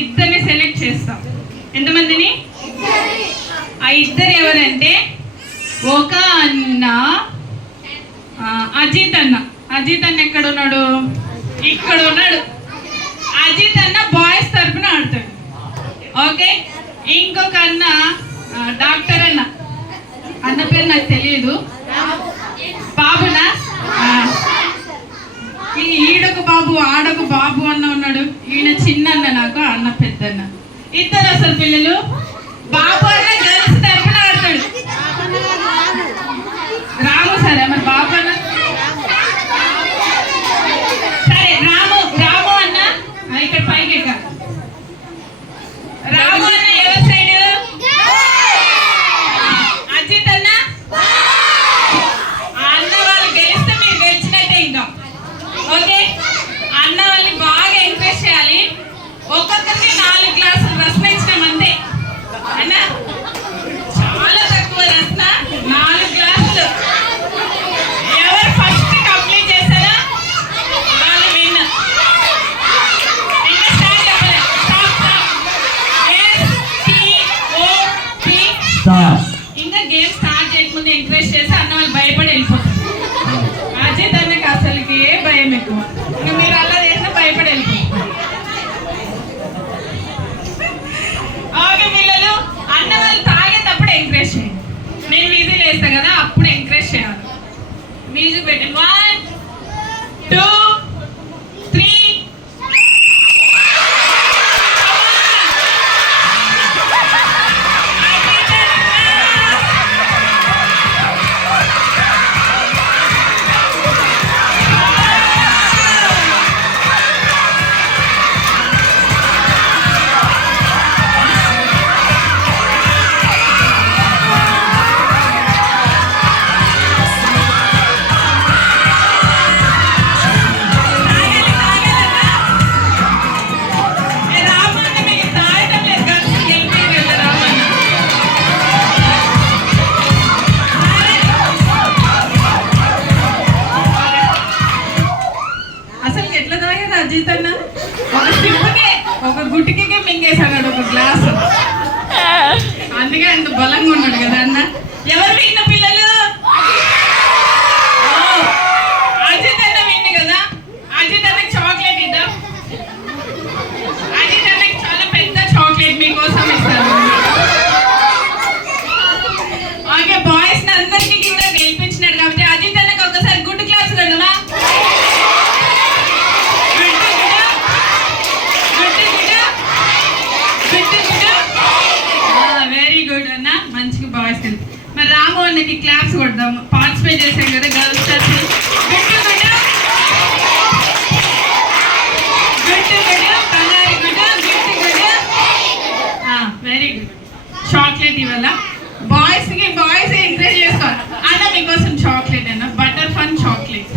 ఇద్దరిని సెలెక్ట్ చేస్తాం. ఎంతమందిని? ఆ ఇద్దరు ఎవరంటే ఒక అన్న అజిత్ అన్న. అజిత్ అన్న ఎక్కడ ఉన్నాడు? ఇక్కడ ఉన్నాడు. అజిత్ అన్న బాయ్స్ తరఫున ఆడతాడు. ఓకే. ఇంకొక అన్న డాక్టర్ అన్న. అన్న పేరు నాకు తెలియదు. బాబునా? ఈడొక బాబు ఆడొక బాబు అన్న ఉన్నాడు. ఈయన చిన్న అన్న, నాకు అన్న పెద్దన్న. ఇద్దరు అసలు పిల్లలు. బాబు అన్న గర్ల్స్ తరఫున ఆడతాడు. రాము సరే, మరి బాబు అన్న సరే. రాము అన్న ఇక్కడ పైకి ఎక్క. రాము అన్న ఎవరి సైడ్? అజిత్ అన్న. అన్న వాళ్ళు గెలిస్తే మీరు గెలిచినట్టే ఇంకా. ఓకే. అన్న వాళ్ళని బాగా ఎంకరేజ్ చేయాలి. ఒక్కొక్కరికి 4 గ్లాసులు రసన ఇచ్చినామంతే. అన్నా చాలా తక్కువ రసన, 4 గ్లాసులు. ఎవరు ఫస్ట్ కంప్లీట్ చేశారా వాళ్ళు విన్. ఇంకా స్టార్ట్ చెప్పలేదు. ఇంకా గేమ్ స్టార్ట్ చేయకముందు ఎంకరేజ్ చేసి అన్న వాళ్ళు భయపడి వెళ్ళిపోతారు. అజిత్ అన్నకి అసలుకి భయం ఎక్కువ. ఇంకా మీరు అలా చేసినా భయపడి వెళ్ళిపోతారు. ఓకే పిల్లలు, అన్న వాళ్ళు తాగేటప్పుడు ఎంకరేజ్ చేయండి. నేను విజిల్ వేస్తా కదా, అప్పుడు ఎంకరేజ్ చేయాలి. మ్యూజిక్ పెట్టండి. 1 2 3. అజిత్ అన్న ఒక సిప్పుకే, ఒక గుటికే మింగేసాడు ఒక గ్లాసు. అందుకే అంత బలంగా ఉన్నాడు కదా అన్న. ఎవరు విన్న పిల్లలు? అజిత్ అన్న విన్న కదా. అజిత్ అన్నకి చాక్లెట్ ఇద్దాం. అజిత్ అన్నకి చాలా పెద్ద చాక్లెట్ మీకోసం ఇస్తాను. ఓకే. బాయ్స్ అందరికీ కూడా గెలిపించినాడు కాబట్టి అజిత్ అన్నకి ఒకసారి గుడ్ క్లాస్ కదమ్మా. మంచిగా బాయ్స్ కి. మరి రాము అన్నకి క్లాప్స్ కొడదాం. పార్టిసిపేట్ చేశాం కదా గర్ల్స్ తరఫున. Very good. చాక్లెట్ ఇవ్వాల బాయ్స్ కి. బాయ్స్ ఎంకరేజ్ చేసుకోవాలి. అన్న మీకోసం చాక్లెట్ అన్న, బటర్ ఫన్ చాక్లెట్.